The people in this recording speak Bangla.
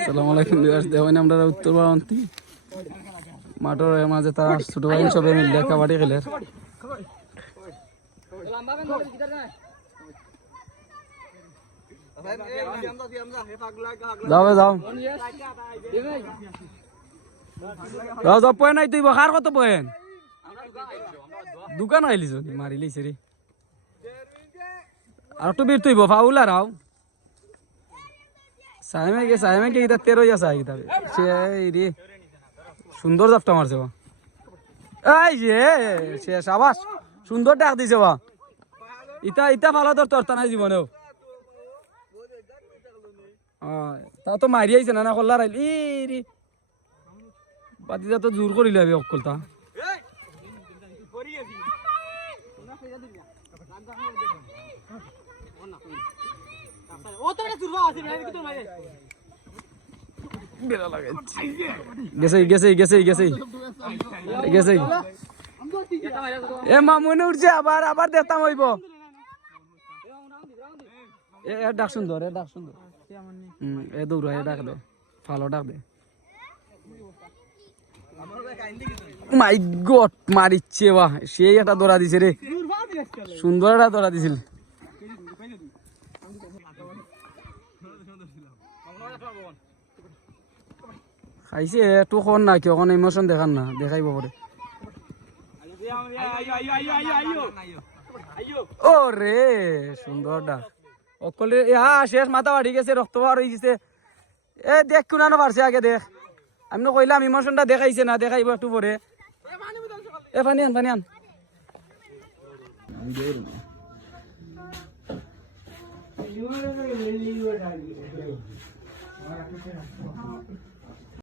আসসালামু আলাইকুম ভিউয়ার্স দেখেন আমরা উত্তর বারান্তি। মাঠের মাঝে তারা ছোট ভাই সবে মিললে কাবাডি খেলে। যাও কত পয়েন দোকান আইলিস মারি লিছে রে আর একটু বীর তুই ফাউল আর সাইমে গে সাইমে গে ইতা তেরো আছে আগে সে এই রে, সুন্দর জাপটা মারছে বা। এই যে, সে সাবাস, সুন্দর ডাক দিছে বা। ইতা ইতা ভালো তোর তোর নাই জীবনেও। তা তো মারি আইছে না না কল্লার আইল ই রে বাতিদা তো জোর করিলে আমি অকল তা এ মামুনে উঠছে আবার আবার দেখতাম হইব। এ এ ডাক সুন্দর এ ডাক সুন্দর এ দৌড়া এ ডাক দে। ফালো ডাক দে। মাই গড মারিচ্ছে বাহ। সেই একটা দৌড়া দিছে রে। সুন্দর একটা দৌড়া দিছিল। খাইছে, একটু কর না কেউ কোনো ইমোশন দেখান না, দেখাইব পরে। ও রে সুন্দর ডাক অকলে হ্যাঁ শেষ মাথা বাড়ি গেছে রক্ত বার হয়ে গেছে। এ, দেখ, কুনানো পারছে আগে, দেখ। আমি না কইলাম ইমোশনটা দেখাইছে না, দেখাইব একটু পরে এ, পানি আন পানি আন। đây.